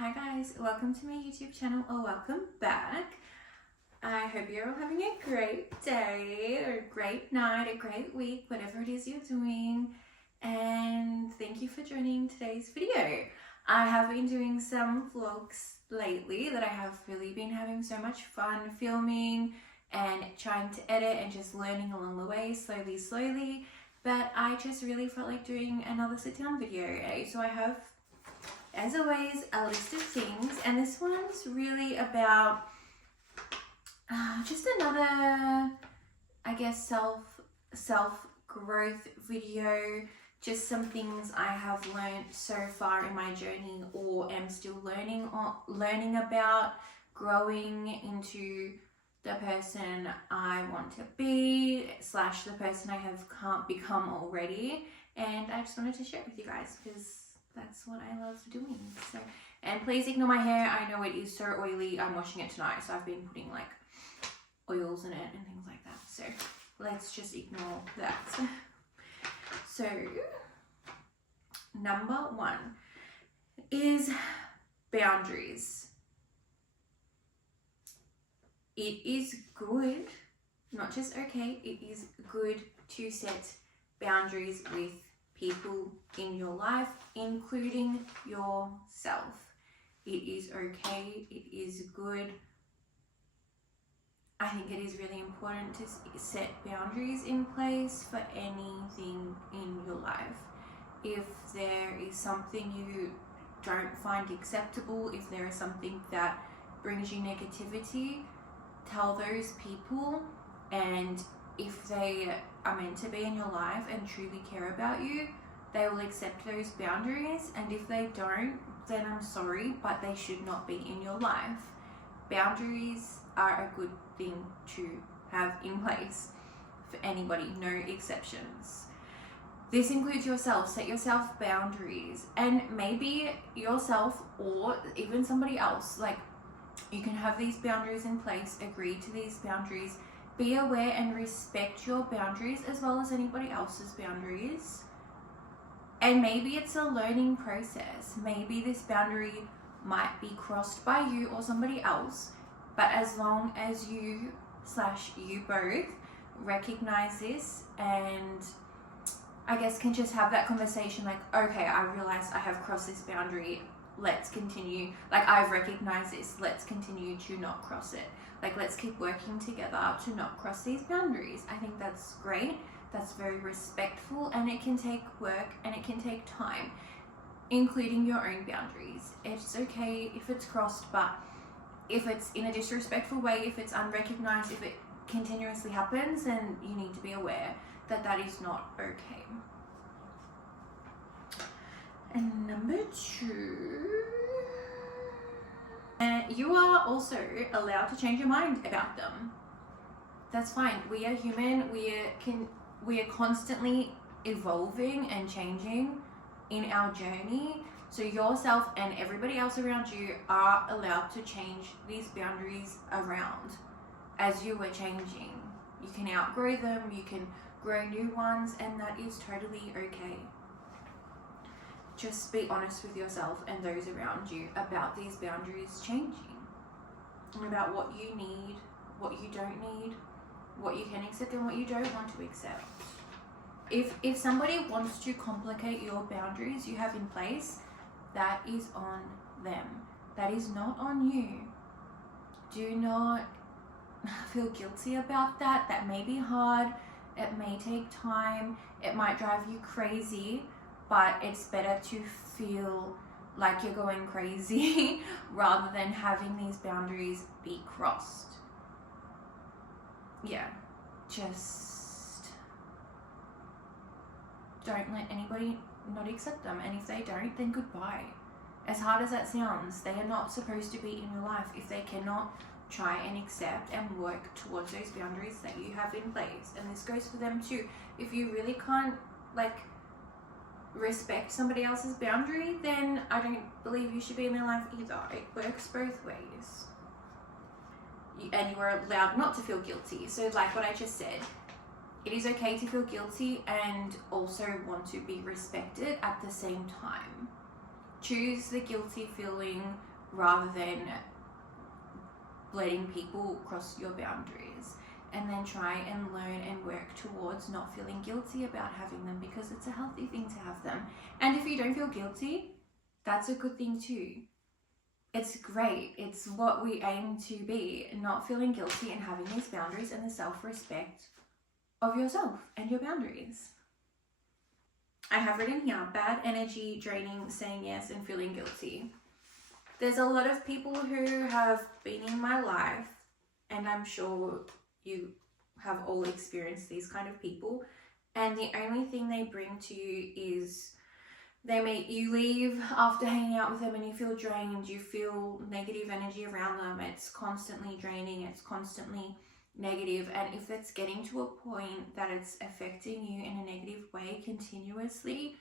Hi guys, welcome to my YouTube channel or welcome back. I hope you're all having a great day or a great night, a great week, whatever it is you're doing. And thank you for joining today's video. I have been doing some vlogs lately that I have really been having so much fun filming and trying to edit and just learning along the way slowly. But I just really felt like doing another sit down video. So I have, as always, a list of things, and this one's really about just another, I guess, self growth video. Just some things I have learned so far in my journey, or am still learning about, growing into the person I want to be / the person I have become already. And I just wanted to share it with you guys because that's what I love doing. So, and please ignore my hair. I know it is so oily. I'm washing it tonight, so I've been putting like oils in it and things like that. So let's just ignore that. So number one is boundaries. It is good, not just okay, it is good to set boundaries with people in your life, including yourself. It is okay, it is good. I think it is really important to set boundaries in place for anything in your life. If there is something you don't find acceptable, if there is something that brings you negativity, tell those people, and if they are meant to be in your life and truly care about you, they will accept those boundaries. And if they don't, then I'm sorry, but they should not be in your life. Boundaries are a good thing to have in place for anybody, no exceptions. This includes yourself. Set yourself boundaries, and maybe yourself or even somebody else. Like, you can have these boundaries in place, agree to these boundaries, be aware and respect your boundaries as well as anybody else's boundaries. And maybe it's a learning process. Maybe this boundary might be crossed by you or somebody else, but as long as you both recognize this and I guess can just have that conversation like, okay, I realized I have crossed this boundary. Let's continue. Like, I've recognized this. Let's continue to not cross it. Like, let's keep working together to not cross these boundaries. I think that's great. That's very respectful, and it can take work and it can take time, including your own boundaries. It's okay if it's crossed, but if it's in a disrespectful way, if it's unrecognized, if it continuously happens, then you need to be aware that that is not okay. And number two, you are also allowed to change your mind about them. That's fine. We are human. We are constantly evolving and changing in our journey. So yourself and everybody else around you are allowed to change these boundaries around as you are changing. You can outgrow them. You can grow new ones, and that is totally okay. Just be honest with yourself and those around you about these boundaries changing, and about what you need, what you don't need, what you can accept and what you don't want to accept. If somebody wants to complicate your boundaries you have in place, that is on them. That is not on you. Do not feel guilty about that. That may be hard. It may take time. It might drive you crazy. But it's better to feel like you're going crazy rather than having these boundaries be crossed. Yeah, just don't let anybody not accept them. And if they don't, then goodbye. As hard as that sounds, they are not supposed to be in your life if they cannot try and accept and work towards those boundaries that you have in place. And this goes for them too. If you really can't, respect somebody else's boundary, then I don't believe you should be in their life either. It works both ways. And you are allowed not to feel guilty. So like what I just said, it is okay to feel guilty and also want to be respected at the same time. Choose the guilty feeling rather than letting people cross your boundaries. And then try and learn and work towards not feeling guilty about having them, because it's a healthy thing to have them. And if you don't feel guilty, that's a good thing too. It's great. It's what we aim to be, not feeling guilty and having these boundaries and the self-respect of yourself and your boundaries. I have written here, bad energy, draining, saying yes and feeling guilty. There's a lot of people who have been in my life, and I'm sure you have all experienced these kind of people, and the only thing they bring to you is they make you leave after hanging out with them and you feel drained, you feel negative energy around them, it's constantly draining, it's constantly negative. And if it's getting to a point that it's affecting you in a negative way continuously,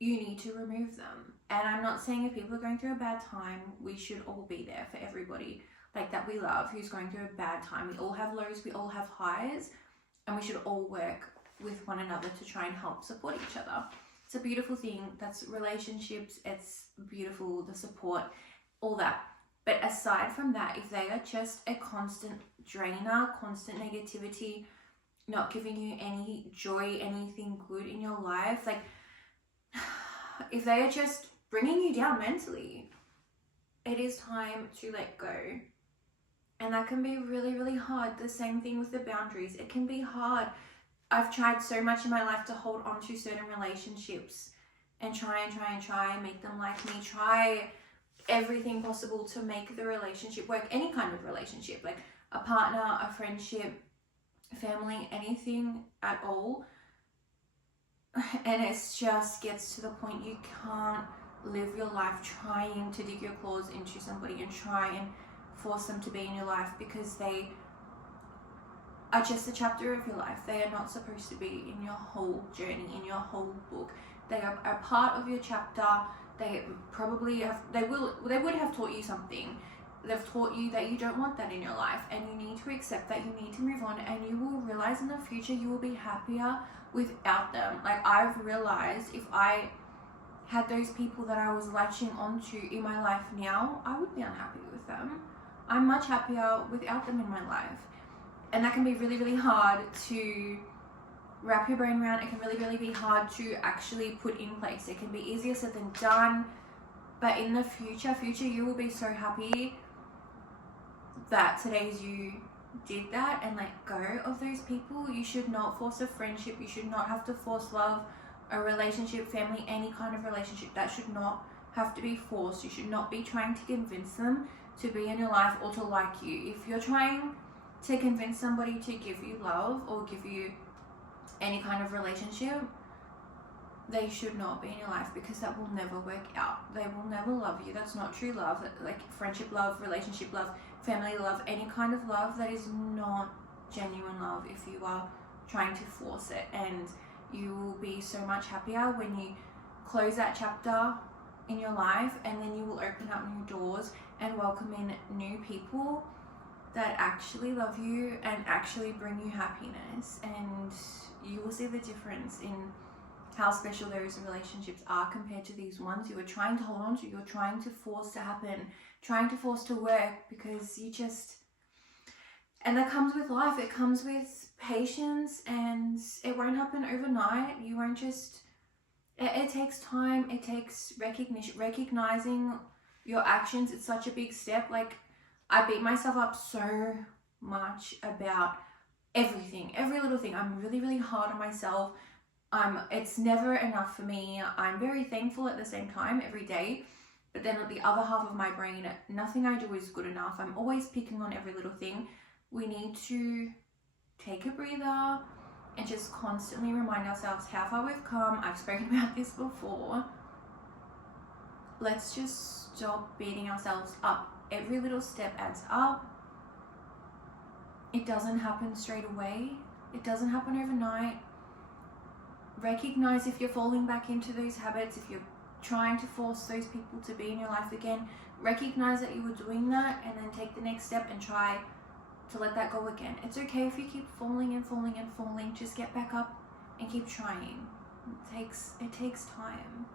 you need to remove them. And I'm not saying if people are going through a bad time, we should all be there for everybody like that we love who's going through a bad time. We all have lows, we all have highs, and we should all work with one another to try and help support each other. It's a beautiful thing. That's relationships. It's beautiful, the support, all that. But aside from that, if they are just a constant drainer, constant negativity, not giving you any joy, anything good in your life, like if they are just bringing you down mentally, it is time to let go. And that can be really, really hard. The same thing with the boundaries. It can be hard. I've tried so much in my life to hold on to certain relationships and try and make them like me. Try everything possible to make the relationship work. Any kind of relationship, like a partner, a friendship, family, anything at all. And it just gets to the point you can't live your life trying to dig your claws into somebody and try and force them to be in your life, because they are just a chapter of your life. They are not supposed to be in your whole journey, in your whole book. They are a part of your chapter. They probably have, they would have taught you something. They've taught you that you don't want that in your life, and you need to accept that. You need to move on, and you will realize in the future you will be happier without them. Like, I've realized if I had those people that I was latching onto in my life now, I would be unhappy with them. I'm much happier without them in my life. And that can be really, really hard to wrap your brain around. It can really, really be hard to actually put in place. It can be easier said than done. But in the future, you will be so happy that today's you did that and let go of those people. You should not force a friendship. You should not have to force love, a relationship, family, any kind of relationship. That should not have to be forced. You should not be trying to convince them to be in your life or to like you. If you're trying to convince somebody to give you love or give you any kind of relationship, they should not be in your life, because that will never work out. They will never love you. That's not true love. Like friendship love, relationship love, family love, any kind of love, that is not genuine love if you are trying to force it. And you will be so much happier when you close that chapter in your life, and then you will open up new doors and welcome in new people that actually love you and actually bring you happiness. And you will see the difference in how special those relationships are compared to these ones you are trying to hold on to, you're trying to force to happen, trying to force to work, because you just, and that comes with life. It comes with patience, and it won't happen overnight. You won't just, it takes time. It takes recognition, recognizing your actions. It's such a big step. Like, I beat myself up so much about everything, every little thing. I'm really, really hard on myself. It's never enough for me. I'm very thankful at the same time every day. But then at the other half of my brain, nothing I do is good enough. I'm always picking on every little thing. We need to take a breather and just constantly remind ourselves how far we've come. I've spoken about this before. Let's just stop beating ourselves up. Every little step adds up. It doesn't happen straight away. It doesn't happen overnight. Recognize if you're falling back into those habits, if you're trying to force those people to be in your life again. Recognize that you were doing that, and then take the next step and try to let that go again. It's okay if you keep falling and falling and falling. Just get back up and keep trying. It takes time.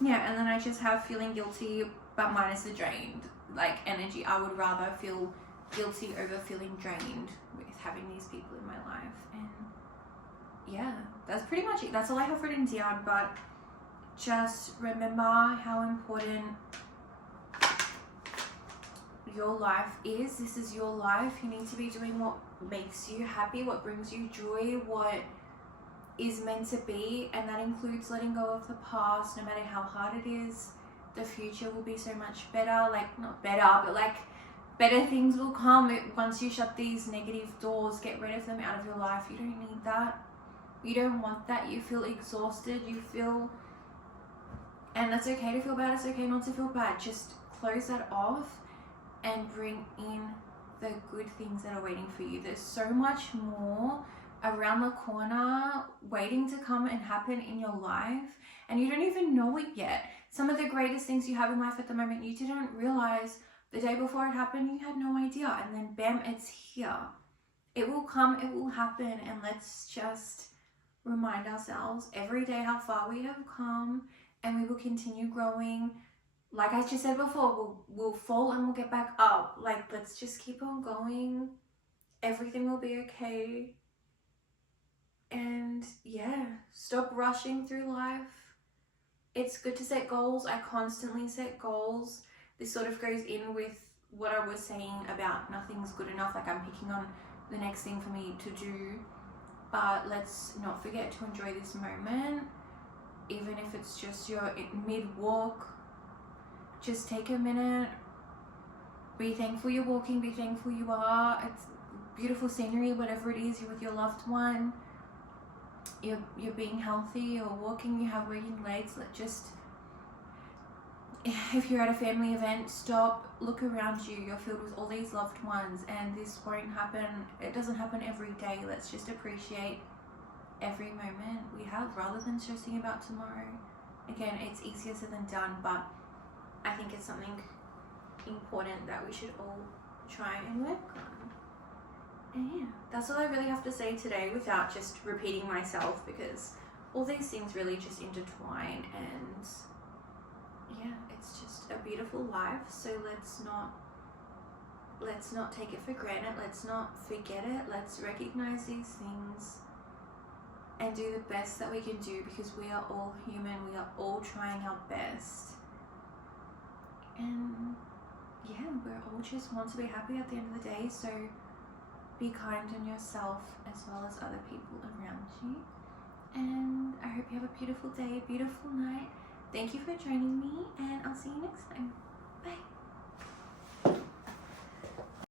Yeah, and then I just have feeling guilty, but minus the drained like energy. I would rather feel guilty over feeling drained with having these people in my life. And yeah, that's pretty much it. That's all I have written down. But just remember how important your life is. This is your life. You need to be doing what makes you happy, what brings you joy, what is meant to be, and that includes letting go of the past. No matter how hard it is, the future will be so much better. Like, not better, but like better things will come once you shut these negative doors. Get rid of them out of your life. You don't need that. You don't want that. You feel exhausted. You feel, and that's okay to feel bad. It's okay not to feel bad. Just close that off and bring in the good things that are waiting for you. There's so much more around the corner waiting to come and happen in your life, and you don't even know it yet. Some of the greatest things you have in life at the moment, you didn't realize the day before it happened. You had no idea, and then bam, it's here. It will come, it will happen. And let's just remind ourselves every day how far we have come, and we will continue growing. Like I just said before, we'll fall and we'll get back up. Like, let's just keep on going. Everything will be okay. And yeah, stop rushing through life. It's good to set goals. I constantly set goals. This sort of goes in with what I was saying about nothing's good enough. Like, I'm picking on the next thing for me to do. But let's not forget to enjoy this moment. Even if it's just your mid-walk, just take a minute. Be thankful you're walking. Be thankful you are. It's beautiful scenery, whatever it is. You're with your loved one. You're being healthy, you're walking, you have working legs. Just, if you're at a family event, stop, look around you. You're filled with all these loved ones, and this won't happen. It doesn't happen every day. Let's just appreciate every moment we have rather than stressing about tomorrow. Again, it's easier said than done, but I think it's something important that we should all try and work on. And yeah, that's all I really have to say today without just repeating myself, because all these things really just intertwine. And yeah, it's just a beautiful life. So let's not take it for granted. Let's not forget it. Let's recognize these things and do the best that we can do, because we are all human. We are all trying our best. And yeah, we all just want to be happy at the end of the day. So be kind on yourself as well as other people around you. And I hope you have a beautiful day, a beautiful night. Thank you for joining me, and I'll see you next time.